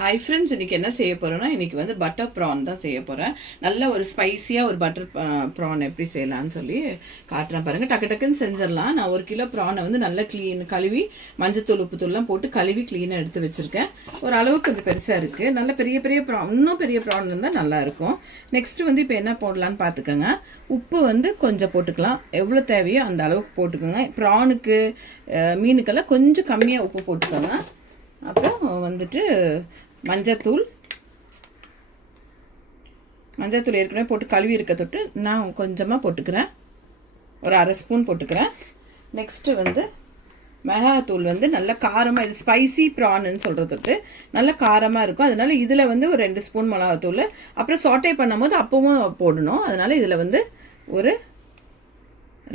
Hi friends, இன்றைக்கி என்ன செய்ய போகிறோன்னா, இன்றைக்கி வந்து பட்டர் ப்ரான் தான் செய்ய போகிறேன். நல்ல ஒரு ஸ்பைஸியாக ஒரு பட்டர் ப்ரான் எப்படி செய்யலான்னு சொல்லி காட்டுறேன் பாருங்கள். டக்கு டக்குன்னு செஞ்சிடலாம். நான் 1 கிலோ ப்ரானை வந்து நல்லா கழுவி மஞ்சத்தூள் உப்புத்தூள்லாம் போட்டு கழுவி க்ளீனாக எடுத்து வச்சுருக்கேன். ஒரு அளவுக்கு கொஞ்சம் பெருசாக இருக்குது. நல்ல பெரிய பெரிய ப்ரான், இன்னும் பெரிய ப்ரான் இருந்தால் நல்லாயிருக்கும். நெக்ஸ்ட்டு வந்து இப்போ என்ன போடலான்னு பார்த்துக்கோங்க. உப்பு வந்து கொஞ்சம் போட்டுக்கலாம். எவ்வளோ தேவையோ அந்த அளவுக்கு போட்டுக்கோங்க. ப்ரானுக்கு மீனுக்கெல்லாம் கொஞ்சம் கம்மியாக உப்பு போட்டுக்கோங்க. அப்புறம் வந்துட்டு மஞ்சத்தூள் ஏற்கனவே போட்டு கழுவி இருக்க தொட்டு நான் கொஞ்சமாக போட்டுக்கிறேன். ஒரு 1/2 ஸ்பூன் போட்டுக்கிறேன். நெக்ஸ்ட்டு வந்து மிளகாத்தூள் வந்து நல்ல காரமாக, இது ஸ்பைசி ப்ரான்னு சொல்கிறதுக்கு நல்ல காரமாக இருக்கும். அதனால இதில் வந்து ஒரு 2 ஸ்பூன் மிளகாத்தூள். அப்புறம் சாட்டே பண்ணும்போது அப்பவும் போடணும். அதனால் இதில் வந்து ஒரு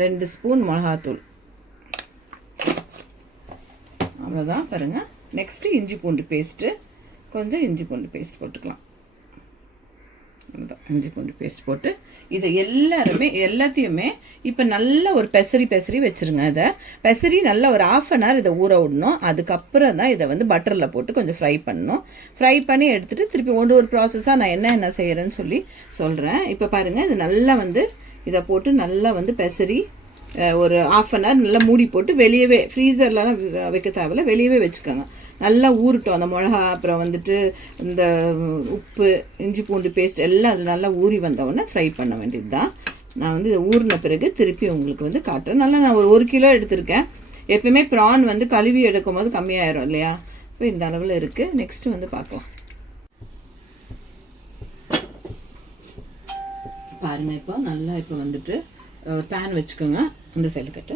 2 ஸ்பூன் மிளகாத்தூள். அவ்வளோதான் பாருங்கள். நெக்ஸ்ட்டு இஞ்சி பூண்டு பேஸ்ட்டு, கொஞ்சம் இஞ்சி பூண்டு பேஸ்ட் போட்டுக்கலாம். இஞ்சி பூண்டு பேஸ்ட் போட்டு இதை எல்லாத்தையுமே இப்போ நல்ல ஒரு பெசரி வச்சுருங்க. அதை பெசரி நல்லா ஒரு 1/2 hour இதை ஊற விடணும். அதுக்கப்புறம் தான் இதை வந்து பட்டரில் போட்டு கொஞ்சம் ஃப்ரை பண்ணணும். ஃப்ரை பண்ணி எடுத்துகிட்டு திருப்பி ஒரு ப்ராசஸாக நான் என்ன செய்கிறேன்னு சொல்லி சொல்கிறேன். இப்போ பாருங்கள், இது நல்லா வந்து இதை போட்டு நல்லா வந்து பெசரி ஒரு 1/2 hour நல்லா மூடி போட்டு வெளியவே, ஃப்ரீசர்லலாம் வைக்க தேவையில்ல, வெளியவே வச்சுக்கோங்க. நல்லா ஊறட்டும் அந்த மிளகா, அப்புறம் வந்துட்டு இந்த உப்பு, இஞ்சி பூண்டு பேஸ்ட் எல்லாம் அது நல்லா ஊறி வந்தவுடனே ஃப்ரை பண்ண வேண்டியது தான். நான் வந்து இதை ஊறின பிறகு திருப்பி உங்களுக்கு வந்து காட்டுறேன். நல்லா நான் ஒரு 1 கிலோ எடுத்திருக்கேன். எப்பயுமே ப்ரான் வந்து கழுவி எடுக்கும் போது கம்மியாயிரும் இல்லையா? இப்போ இந்த அளவில் இருக்குது. நெக்ஸ்ட்டு வந்து பார்க்கலாம். பாருங்கள், இப்போ நல்லா இப்போ வந்துட்டு ஒரு பேன் வச்சுக்கோங்க. இந்த சைடு கட்டு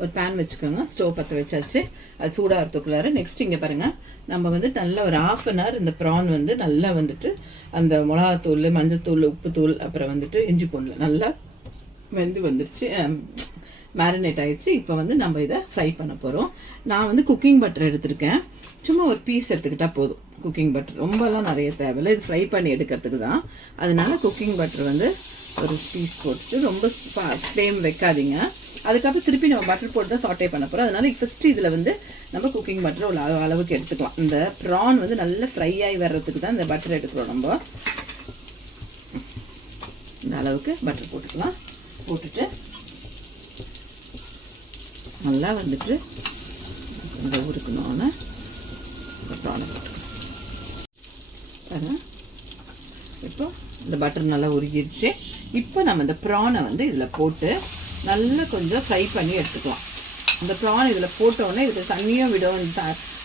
ஒரு பேன் வச்சுக்கோங்க. ஸ்டவ் பற்ற வச்சாச்சு. அது சூடாகிறதுக்குள்ளார நெக்ஸ்ட் இங்கே பாருங்கள், நம்ம வந்து நல்லா ஒரு 1/2 hour இந்த ப்ரான் வந்து நல்லா வந்துட்டு அந்த மிளகாத்தூள், மஞ்சத்தூள், உப்புத்தூள், அப்புறம் வந்துட்டு இஞ்சி பூண்டு நல்லா வெந்து வந்துருச்சு, மேரினேட் ஆகிடுச்சு. இப்போ வந்து நம்ம இதை ஃப்ரை பண்ண போகிறோம். நான் வந்து குக்கிங் பட்டர் எடுத்திருக்கேன். சும்மா ஒரு பீஸ் எடுத்துக்கிட்டால் போதும். குக்கிங் பட்டர் ரொம்பலாம் நிறைய தேவையில்லை, இது ஃப்ரை பண்ணி எடுக்கிறதுக்கு தான். அதனால குக்கிங் பட்டர் வந்து ஒரு பீஸ் போட்டுட்டு ரொம்ப ஃப்ளேம் வைக்காதீங்க. அதுக்கப்புறம் திருப்பி நம்ம பட்டர் போட்டு தான் சாட்டே பண்ண போகிறோம். அதனால ஃபஸ்ட்டு இதில் வந்து நம்ம குக்கிங் பட்டர் ஒரு அளவுக்கு எடுத்துக்கலாம். இந்த ப்ரான் வந்து நல்லா ஃப்ரை ஆகி வர்றதுக்கு தான் இந்த பட்டர் எடுக்கிறோம். நம்ம இந்த அளவுக்கு பட்டர் போட்டுக்கலாம். போட்டுட்டு நல்லா வந்துட்டு இந்த உருக்கணும்னு ப்ரானை போட்டுக்கலாம். இப்போ இந்த பட்டர் நல்லா உருகிடுச்சு. இப்போ நம்ம இந்த ப்ரானை வந்து இதில் போட்டு நல்லா கொஞ்சம் ஃப்ரை பண்ணி எடுத்துக்கலாம். இந்த ப்ரான் இதில் போட்டோன்னே இதுக்கு தண்ணியும் விடும்.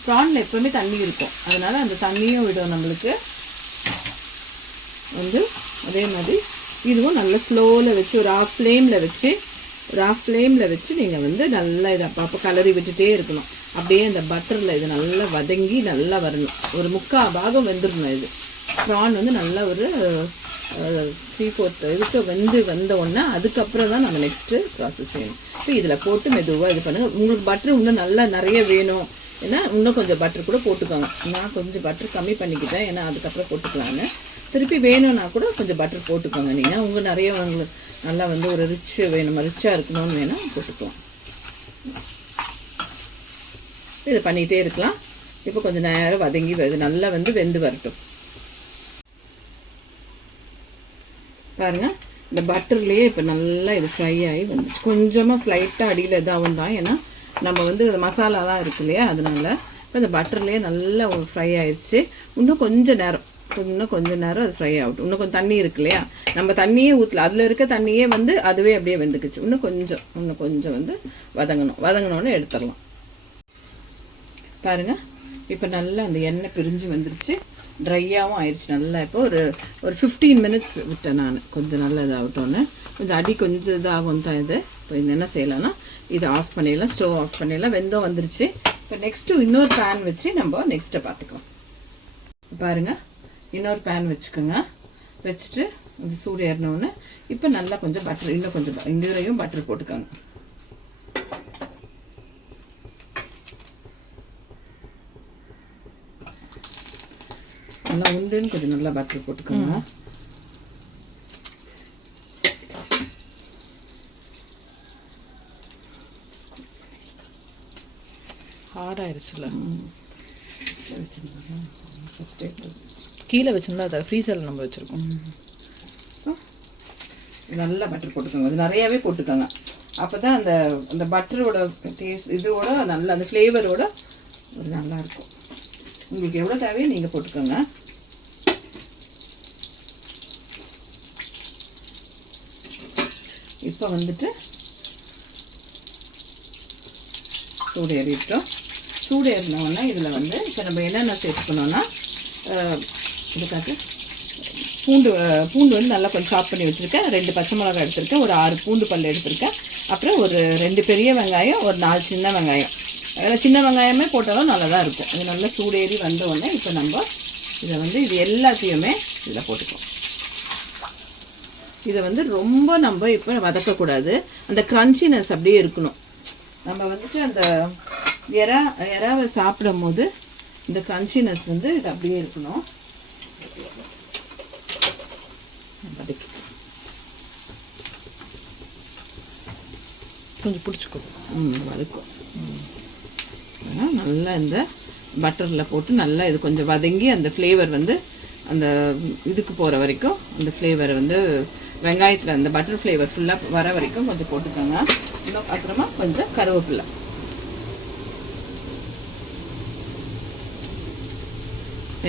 ப்ரானில் எப்போவுமே தண்ணி இருக்கும், அதனால் அந்த தண்ணியும் விடும் நம்மளுக்கு வந்து. அதே மாதிரி இதுவும் நல்லா ஸ்லோவில் வச்சு ஒரு ஆஃப் ஃப்ளேமில் வச்சு நீங்கள் வந்து நல்லா இதை அப்போ கலரி விட்டுட்டே இருக்கணும். அப்படியே இந்த பட்டரில் இது நல்லா வதங்கி நல்லா வரணும். ஒரு 3/4 பாகம் வெந்துடணும். இது ப்ரான் வந்து நல்லா ஒரு 3/4 இதுக்கு வந்த உடனே அதுக்கப்புறம் தான் நம்ம நெக்ஸ்ட்டு ப்ராசஸ் செய்யணும். இப்போ இதில் போட்டு மெதுவாக இது பண்ணுங்கள். உங்களுக்கு பட்டர் இன்னும் நல்லா நிறைய வேணும், ஏன்னா இன்னும் கொஞ்சம் பட்டர் கூட போட்டுக்கோங்க. நான் கொஞ்சம் பட்டர் கம்மி பண்ணிக்கிட்டேன், ஏன்னா அதுக்கப்புறம் போட்டுக்கலான்னு. திருப்பி வேணும்னா கூட கொஞ்சம் பட்டர் போட்டுக்கோங்க. நீங்கள் உங்கள் நிறைய உங்களுக்கு நல்லா வந்து ஒரு ரிச்சாக இருக்கணும்னு வேணால் போட்டுக்கலாம். இது பண்ணிகிட்டே இருக்கலாம். இப்போ கொஞ்சம் நேரம் வதங்கி வருது, நல்லா வந்து வெந்து வரட்டும். பாருங்கள், இந்த பட்டர்லேயே இப்போ நல்லா இது ஃப்ரை ஆகி வந்துச்சு. கொஞ்சமாக ஸ்லைட்டாக அடியில் இதாகவும் தான், ஏன்னா நம்ம வந்து மசாலாலாம் இருக்கு இல்லையா, அதனால இப்போ இந்த பட்டர்லேயே நல்லா ஃப்ரை ஆயிடுச்சு. இன்னும் கொஞ்சம் நேரம் அது ஃப்ரை ஆகட்டும். இன்னும் கொஞ்சம் தண்ணி இருக்கு இல்லையா, நம்ம தண்ணியே ஊற்றல, அதில் இருக்க தண்ணியே வந்து அதுவே அப்படியே வெந்துக்குச்சு. இன்னும் கொஞ்சம் வந்து வதங்கினோன்னு எடுத்துடலாம். பாருங்கள், இப்போ நல்லா அந்த எண்ணெய் பிரிஞ்சு வந்துருச்சு, ட்ரையாகவும் ஆயிடுச்சு நல்லா. இப்போ ஒரு 15 minutes விட்டேன் நான், கொஞ்சம் நல்லா இதாகட்டோன்னு. கொஞ்சம் அடி கொஞ்சம் இதாகும் தான் இது. இப்போ இது என்ன செய்யலாம்னா இதை ஆஃப் பண்ணிடலாம், ஸ்டவ் ஆஃப் பண்ணிடலாம். வெந்தம் வந்துருச்சு. இப்போ நெக்ஸ்ட்டு இன்னொரு பேன் வச்சு நம்ம நெக்ஸ்ட்டை பார்த்துக்கலாம். பாருங்கள், இன்னொரு பேன் வச்சுக்கோங்க. வச்சுட்டு இது சூடு ஏறினோன்னு இப்போ நல்லா கொஞ்சம் பட்டர், இன்னும் கொஞ்சம் இங்கேயும் பட்டர் போட்டுக்கோங்க. நல்லா உண்டுன்னு கொஞ்சம் நல்லா பட்டர் போட்டுக்கோங்க. ஹார்டாயிருச்சுல வச்சுருந்தேன். ஃபஸ்ட்டே கீழே வச்சுருந்தா அதை ஃப்ரீசரில் நம்ம வச்சுருக்கோம். நல்லா பட்டர் போட்டுக்கோங்க, அது நிறையாவே போட்டுக்கோங்க. அப்போ தான் அந்த அந்த பட்டரோட டேஸ்ட் இதோட நல்ல அந்த ஃப்ளேவரோட ஒரு நல்லாயிருக்கும். உங்களுக்கு எவ்வளோ தேவையோ நீங்கள் போட்டுக்கோங்க. இப்போ வந்துட்டு சூடு ஏறிட்டோம். சூடு ஏறினோன்னா இதில் வந்து இப்போ நம்ம என்னென்ன சேர்த்துக்கணுன்னா இதுக்காக பூண்டு வந்து நல்லா கொஞ்சம் சாப் பண்ணி வச்சுருக்கேன். 2 பச்சை மிளகாய் எடுத்திருக்கேன், ஒரு 6 பூண்டு பல் எடுத்திருக்கேன். அப்புறம் ஒரு 2 பெரிய வெங்காயம், ஒரு 4 சின்ன வெங்காயம். அதெல்லாம் சின்ன வெங்காயமே போட்டாலும் நல்லா தான் இருக்கும். அது நல்லா சூடேறி வந்தோடனே இப்போ நம்ம இதை வந்து இது எல்லாத்தையுமே இதில் போட்டுக்கோம். இதை வந்து ரொம்ப நம்ம இப்போ வதக்கக்கூடாது, அந்த க்ரன்ச்சினஸ் அப்படியே இருக்கணும். நம்ம வந்துட்டு அந்த எறாவை சாப்பிடும் போது இந்த க்ரன்ச்சினஸ் வந்து இது அப்படியே இருக்கணும். வதக்கி கொஞ்சம் பிடிச்சிக்கோ. வதக்கும். நல்லா இந்த பட்டரில் போட்டு நல்லா இது கொஞ்சம் வதங்கி அந்த ஃப்ளேவர் வந்து அந்த இதுக்கு போகிற வரைக்கும், அந்த ஃப்ளேவர் வந்து வெங்காயத்தில் அந்த பட்டர் ஃப்ளேவர் ஃபுல்லாக வர வரைக்கும் கொஞ்சம் போட்டுக்கோங்க. இன்னும் அப்புறமா கொஞ்சம் கருவேப்பிலை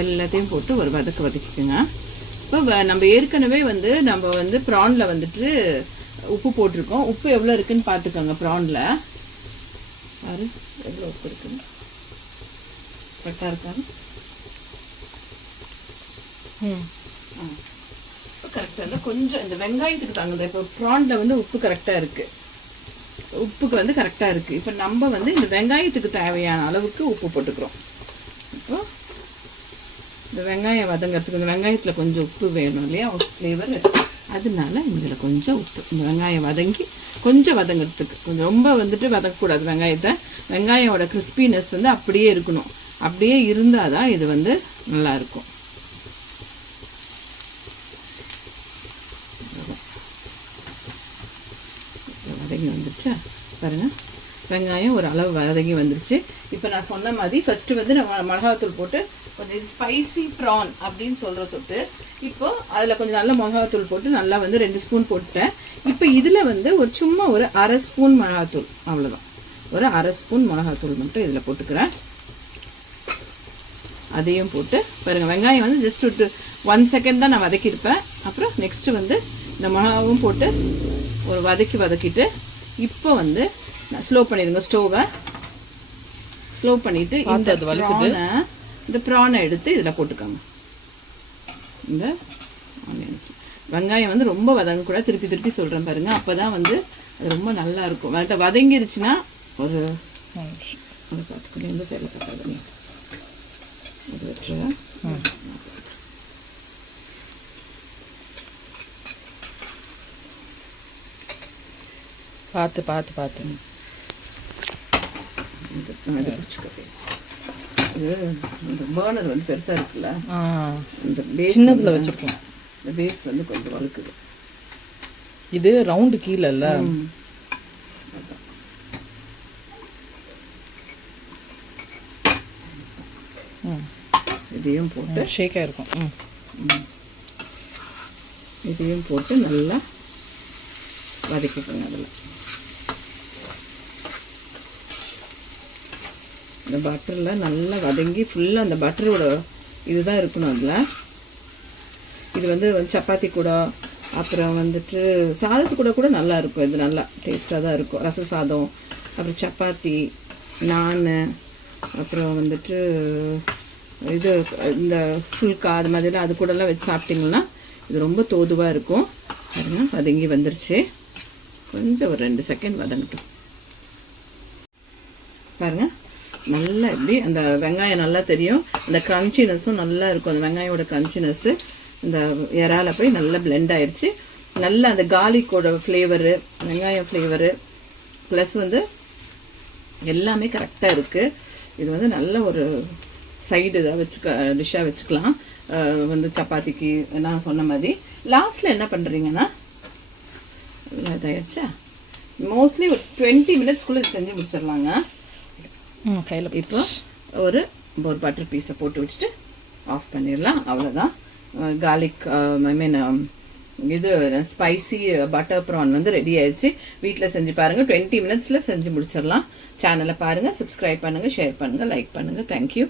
எல்லாத்தையும் போட்டு ஒரு வதக்கிக்கோங்க. இப்போ நம்ம ஏற்கனவே வந்து நம்ம வந்து ப்ரானில் வந்துட்டு உப்பு போட்டிருக்கோம். உப்பு எவ்வளோ இருக்குன்னு பார்த்துக்கோங்க. ப்ரானில் பாரு எவ்வளோ உப்பு இருக்குன்னு, கரெக்டாக இருக்காரு. இப்போ கரெக்டாக இல்லை, கொஞ்சம் இந்த வெங்காயத்துக்கு தாங்க. இப்போ ப்ரானில் வந்து உப்பு கரெக்டாக இருக்குது, உப்புக்கு வந்து கரெக்டாக இருக்குது. இப்போ நம்ம வந்து இந்த வெங்காயத்துக்கு தேவையான அளவுக்கு உப்பு போட்டுக்கிறோம். இப்போ இந்த வெங்காயம் வதங்கிறதுக்கு இந்த வெங்காயத்தில் கொஞ்சம் உப்பு வேணும் இல்லையா, ஃப்ளேவர். அதனால இதில் கொஞ்சம் உப்பு, இந்த வெங்காயம் வதங்கி கொஞ்சம் வதங்கிறதுக்கு, கொஞ்சம் ரொம்ப வந்துட்டு வதக்கக்கூடாது வெங்காயத்தை. வெங்காயோட கிறிஸ்பினஸ் வந்து அப்படியே இருக்கணும். அப்படியே இருந்தால் தான் இது வந்து நல்லாயிருக்கும். வதங்கி வந்துருச்சா பாருங்கள், வெங்காயம் ஒரு அளவு வதங்கி வந்துருச்சு. இப்போ நான் சொன்ன மாதிரி ஃபஸ்ட்டு வந்து நம்ம மிளகாத்தூள் போட்டு கொஞ்சம் இது ஸ்பைசி ப்ரான் அப்படின்னு சொல்கிற தொட்டு இப்போ அதில் கொஞ்சம் நல்ல மிளகாத்தூள் போட்டு நல்லா வந்து 2 ஸ்பூன் போட்டேன். இப்போ இதில் வந்து ஒரு சும்மா ஒரு 1/2 ஸ்பூன் மிளகாத்தூள், அவ்வளோதான், ஒரு 1/2 ஸ்பூன் மிளகாத்தூள் மட்டும் இதில் போட்டுக்கிறேன். அதையும் போட்டு பாருங்கள், வெங்காயம் வந்து ஜஸ்ட் ஒரு 1 செகண்ட் தான் நான் வதக்கியிருப்பேன். அப்புறம் நெக்ஸ்ட்டு வந்து இந்த மிளகாவும் போட்டு ஒரு வதக்கிட்டு இப்போ வந்து ஸ்லோ பண்ணிடுங்க ஸ்டோவை. ஸ்லோ பண்ணிவிட்டு இந்த ப்ரானை எடுத்து இதில் போட்டுக்கோங்க. இந்த ஆனியன்ஸ் வெங்காயம் வந்து ரொம்ப வதங்கக்கூட, திருப்பி சொல்கிறேன் பாருங்கள், அப்போ தான் வந்து அது ரொம்ப நல்லாயிருக்கும். வதங்கிருச்சுன்னா ஒரு பார்த்துக்கணும். எந்த சைடில் பார்த்தாங்க அது வச்சுருவேன். பார்த்து இதை பிடிச்சிக்கவே. இது இந்த பர்னர் வந்து பெருசாக இருக்குல்ல, இந்த பேஸ் சின்னதில் வச்சுருக்கோம். இந்த பேஸ் வந்து கொஞ்சம் வழுக்குது. இது ரவுண்டு கீழே இல்லை, இதையும் போட்டு ஷேக்காக இருக்கும். இதையும் போட்டு நல்லா வதக்கிக்கோங்க. அதில் இந்த பட்டரில் நல்லா வதங்கி ஃபுல்லாக அந்த பட்டரோட இதுதான் இருக்கணும். அதில் இது வந்து சப்பாத்தி கூட, அப்புறம் வந்துட்டு சாதத்து கூட நல்லா இருக்கும். இது நல்லா டேஸ்ட்டாக தான் இருக்கும். ரச சாதம், அப்புறம் சப்பாத்தி, நான், அப்புறம் வந்துட்டு இது இந்த ஃபுல்கா அது மாதிரிலாம் அது கூடலாம் வச்சு சாப்பிட்டிங்கன்னா இது ரொம்ப தோதுவாக இருக்கும். பாருங்க வதங்கி வந்துருச்சு. கொஞ்சம் ஒரு 2 செகண்ட் வதங்கட்டும். பாருங்கள் நல்லா எப்படி அந்த வெங்காயம் நல்லா தெரியும், அந்த க்ரன்ச்சினஸும் நல்லா இருக்கும். அந்த வெங்காயோட க்ரன்ச்சினஸ்ஸு இந்த இறால போய் நல்லா பிளெண்ட் ஆயிடுச்சு. நல்லா அந்த கார்லிக்கோட ஃப்ளேவரு, வெங்காயம் ஃப்ளேவரு ப்ளஸ் வந்து எல்லாமே கரெக்டாக இருக்குது. இது வந்து நல்ல ஒரு சைடு இதாக டிஷ்ஷாக வச்சுக்கலாம். வந்து சப்பாத்திக்கு நான் சொன்ன மாதிரி. லாஸ்ட்டில் என்ன பண்ணுறீங்கன்னா, இதாகிடுச்சா மோஸ்ட்லி ஒரு 20 மினிட்ஸ்க்குள்ளே செஞ்சு முடிச்சிடலாங்க. கையில் இப்போ ஒரு பட்டர் பீஸை போட்டு வச்சுட்டு ஆஃப் பண்ணிடலாம். அவ்வளோதான். கார்லிக் ஐ மீன் இது ஸ்பைசி பட்டர் ப்ரான் வந்து ரெடி ஆயிடுச்சு. வீட்டில் செஞ்சு பாருங்கள். 20 மினிட்ஸில் செஞ்சு முடிச்சிடலாம். சேனலை பாருங்கள், சப்ஸ்கிரைப் பண்ணுங்கள், ஷேர் பண்ணுங்கள், லைக் பண்ணுங்கள். தேங்க்யூ.